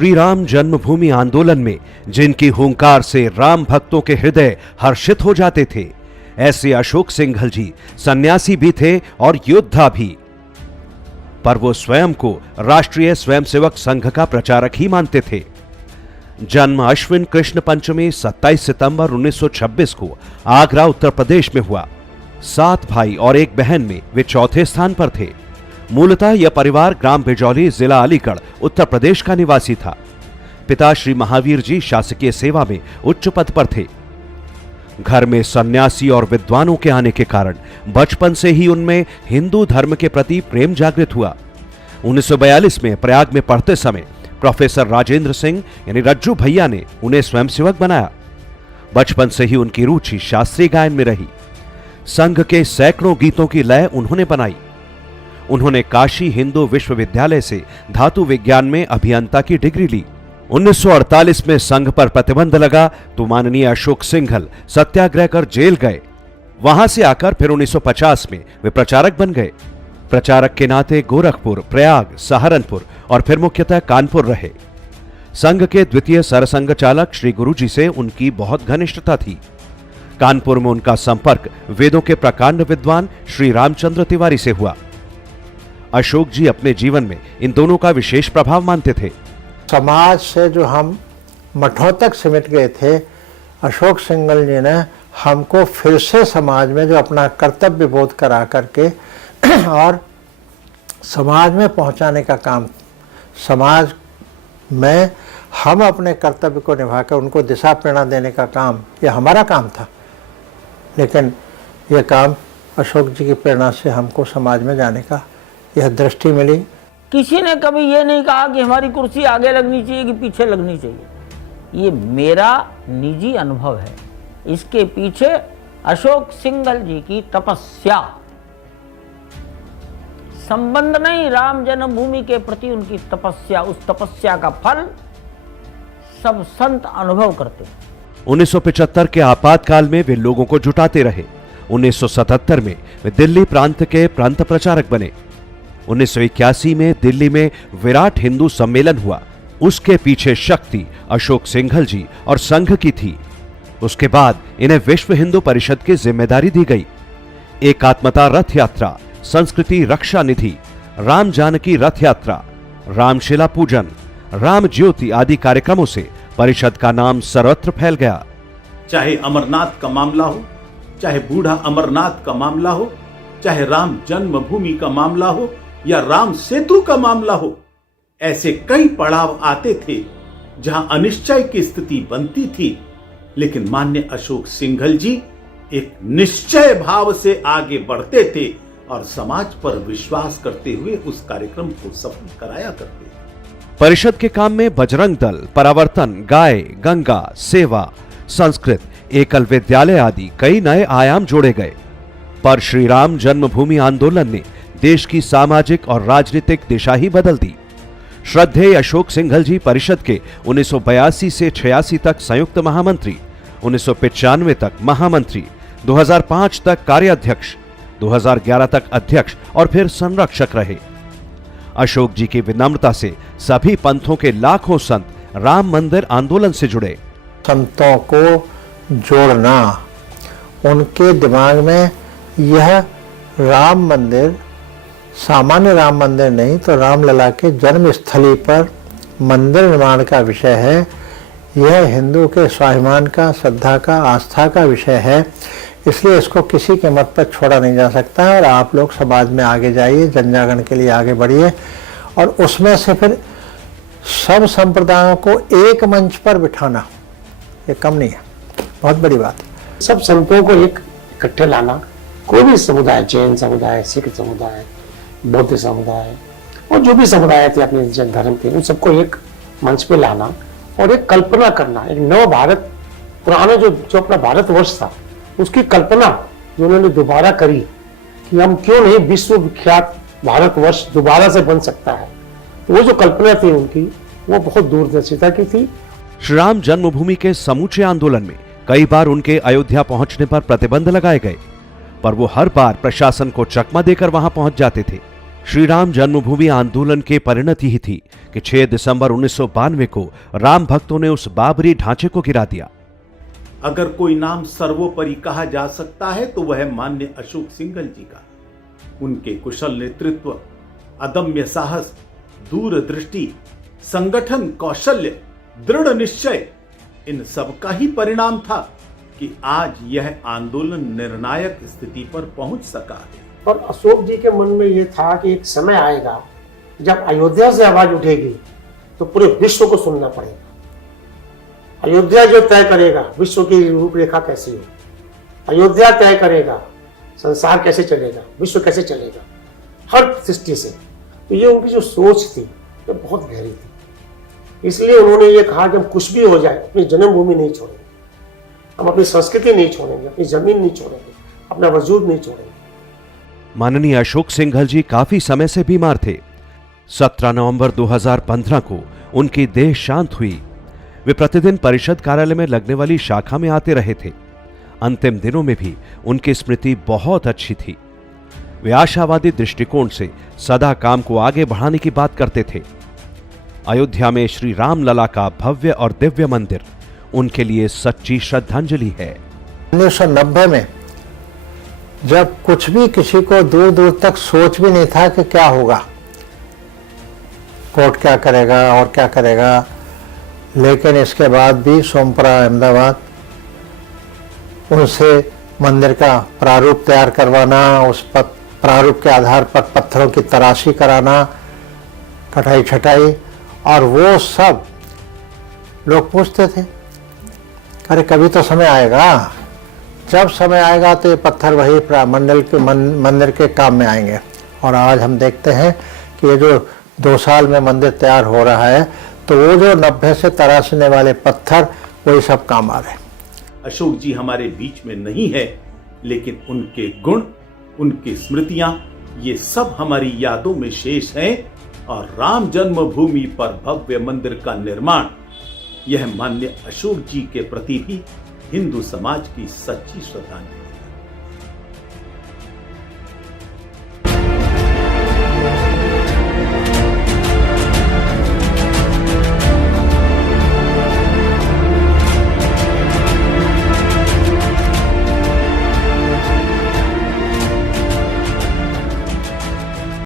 श्री राम जन्मभूमि आंदोलन में जिनकी हुंकार से राम भक्तों के हृदय हर्षित हो जाते थे, ऐसे अशोक सिंघल जी सन्यासी भी थे और योद्धा भी। पर वो स्वयं को राष्ट्रीय स्वयंसेवक संघ का प्रचारक ही मानते थे। जन्म अश्विन कृष्ण पंचमी 27 सितंबर 1926 को आगरा उत्तर प्रदेश में हुआ। 7 भाई और 1 बहन में वे चौथे स्थान पर थे। मूलतः यह परिवार ग्राम बिजौली, जिला अलीगढ़, उत्तर प्रदेश का निवासी था। पिता श्री महावीर जी शासकीय सेवा में उच्च पद पर थे। घर में सन्यासी और विद्वानों के आने के कारण बचपन से ही उनमें हिंदू धर्म के प्रति प्रेम जागृत हुआ। 1942 में प्रयाग में पढ़ते समय प्रोफेसर राजेंद्र सिंह यानी रज्जू भैया ने उन्हें स्वयंसेवक बनाया। बचपन से ही उनकी रुचि शास्त्रीय गायन में रही। संघ के सैकड़ों गीतों की लय उन्होंने बनाई। उन्होंने काशी हिंदू विश्वविद्यालय से धातु विज्ञान में अभियंता की डिग्री ली। 1948 में संघ पर प्रतिबंध लगा तो माननीय अशोक सिंघल सत्याग्रह कर जेल गए। वहां से आकर फिर 1950 में वे प्रचारक बन गए। प्रचारक के नाते गोरखपुर, प्रयाग, सहारनपुर और फिर मुख्यतः कानपुर रहे। संघ के द्वितीय सरसंघ चालक श्री गुरुजी से उनकी बहुत घनिष्ठता थी। कानपुर में उनका संपर्क वेदों के प्रकांड विद्वान श्री रामचंद्र तिवारी से हुआ। अशोक जी अपने जीवन में इन दोनों का विशेष प्रभाव मानते थे। समाज से जो हम मठों तक सिमट गए थे, अशोक सिंघल जी ने हमको फिर से समाज में जो अपना कर्तव्य बोध करा करके और समाज में पहुंचाने का काम, समाज में हम अपने कर्तव्य को निभाकर उनको दिशा प्रेरणा देने का काम, यह हमारा काम था। लेकिन यह काम अशोक जी की प्रेरणा से हमको समाज में जाने का यह दृष्टि मिली। किसी ने कभी ये नहीं कहा कि हमारी कुर्सी आगे लगनी चाहिए कि पीछे लगनी चाहिए। ये मेरा निजी अनुभव है। इसके पीछे अशोक सिंघल जी की तपस्या, संबंध नहीं, राम जन्मभूमि के प्रति उनकी तपस्या, उस तपस्या का फल सब संत अनुभव करते हैं। 1975 के आपातकाल में वे लोगों को जुटाते रहे। 1977 में वे दिल्ली प्रांत के प्रांत प्रचारक बने। 1981 में दिल्ली में विराट हिंदू सम्मेलन हुआ। उसके पीछे शक्ति अशोक सिंघल जी और संघ की थी। उसके बाद इन्हें विश्व हिंदू परिषद की जिम्मेदारी दी गई। एकात्मता रथ यात्रा, संस्कृति रक्षा निधि, राम जानकी रथ यात्रा, रामशिला पूजन, राम ज्योति आदि कार्यक्रमों से परिषद का नाम सर्वत्र फैल गया। चाहे अमरनाथ का मामला हो, चाहे बूढ़ा अमरनाथ का मामला हो, चाहे राम जन्मभूमि का मामला हो या राम सेतु का मामला हो, ऐसे कई पड़ाव आते थे जहां अनिश्चय की स्थिति बनती थी। लेकिन माननीय अशोक सिंघल जी एक निश्चय भाव से आगे बढ़ते थे और समाज पर विश्वास करते हुए उस कार्यक्रम को सफल कराया करते थे। परिषद के काम में बजरंग दल, परावर्तन, गाय, गंगा, सेवा, संस्कृत, एकल विद्यालय आदि कई नए आयाम जोड़े गए। पर श्री राम जन्मभूमि आंदोलन ने देश की सामाजिक और राजनीतिक दिशा ही बदल दी। श्रद्धेय अशोक सिंघल जी परिषद के 1982 से 86 तक संयुक्त महामंत्री, 1995 तक महामंत्री, 2005 तक कार्याध्यक्ष, 2011 तक अध्यक्ष और फिर संरक्षक रहे। अशोक जी की विनम्रता से सभी पंथों के लाखों संत राम मंदिर आंदोलन से जुड़े। संतों को जोड़ना, उनके दिमाग में यह राम मंदिर सामान्य राम मंदिर नहीं तो रामलला के जन्म स्थली पर मंदिर निर्माण का विषय है। यह हिंदू के स्वाभिमान का, श्रद्धा का, आस्था का विषय है। इसलिए इसको किसी के मत पर छोड़ा नहीं जा सकता है। और आप लोग समाज में आगे जाइए, जन जागरण के लिए आगे बढ़िए और उसमें से फिर सब संप्रदायों को एक मंच पर बिठाना, ये कम नहीं है, बहुत बड़ी बात है। सब संतों को एक इकट्ठे लाना, कोई भी समुदाय, जैन समुदाय, सिख समुदाय, बौद्ध समुदाय और जो भी समुदाय थे अपने जन धर्म के, उन सबको एक मंच पे लाना और एक कल्पना करना, एक नव भारत, पुराना जो अपना भारतवर्ष था उसकी कल्पना जो उन्होंने दोबारा करी कि हम क्यों नहीं विश्व विख्यात भारतवर्ष दोबारा से बन सकता है। तो वो जो कल्पना थी उनकी, वो बहुत दूरदर्शिता की थी। श्री राम जन्मभूमि के समूचे आंदोलन में कई बार उनके अयोध्या पहुंचने पर प्रतिबंध लगाए गए, पर वो हर बार प्रशासन को चकमा देकर वहां पहुंच जाते थे। श्री राम जन्मभूमि आंदोलन की परिणति ही थी कि 6 दिसंबर 1992 को राम भक्तों ने उस बाबरी ढांचे को गिरा दिया। अगर कोई नाम सर्वोपरि कहा जा सकता है तो वह है माननीय अशोक सिंघल जी का। उनके कुशल नेतृत्व, अदम्य साहस, दूरदृष्टि, संगठन कौशल्य, दृढ़ निश्चय, इन सब का ही परिणाम था कि आज यह आंदोलन निर्णायक स्थिति पर पहुंच सका है। और अशोक जी के मन में ये था कि एक समय आएगा जब अयोध्या से आवाज उठेगी तो पूरे विश्व को सुनना पड़ेगा। अयोध्या जो तय करेगा विश्व की रूपरेखा कैसी हो, अयोध्या तय करेगा संसार कैसे चलेगा, विश्व कैसे चलेगा, हर दृष्टि से। तो ये उनकी जो सोच थी ये बहुत गहरी थी। इसलिए उन्होंने ये कहा कि हम कुछ भी हो जाए अपनी जन्मभूमि नहीं छोड़ेंगे, हम अपनी संस्कृति नहीं छोड़ेंगे, अपनी जमीन नहीं छोड़ेंगे, अपना वजूद नहीं छोड़ेंगे। माननीय अशोक सिंघल जी काफी समय से बीमार थे। 17 नवंबर 2015 को उनकी देह शांत हुई। वे प्रतिदिन परिषद कार्यालय में लगने वाली शाखा में आते रहे थे। अंतिम दिनों में भी उनकी स्मृति बहुत अच्छी थी। वे आशावादी दृष्टिकोण से सदा काम को आगे बढ़ाने की बात करते थे। अयोध्या में श्री राम लला का भव्य और दिव्य मंदिर उनके लिए सच्ची श्रद्धांजलि है। 1990 में जब कुछ भी किसी को दूर दूर तक सोच भी नहीं था कि क्या होगा, कोर्ट क्या करेगा और क्या करेगा, लेकिन इसके बाद भी सोमपुरा अहमदाबाद उनसे मंदिर का प्रारूप तैयार करवाना, उस प्रारूप के आधार पर पत्थरों की तराशी कराना, कटाई छटाई, और वो सब लोग पूछते थे अरे कभी तो समय आएगा, जब समय आएगा तो ये पत्थर वही मंदिर के काम में आएंगे। और आज हम देखते हैं कि ये जो 2 साल में मंदिर तैयार हो रहा है तो वो जो 90 से तराशने वाले पत्थर वही सब काम आ रहे हैं। अशोक जी हमारे बीच में नहीं है, लेकिन उनके गुण, उनकी स्मृतियां, ये सब हमारी यादों में शेष हैं। और राम जन्मभूमि पर भव्य मंदिर का निर्माण, यह माननीय अशोक जी के प्रति भी हिंदू समाज की सच्ची श्रद्धांजलि।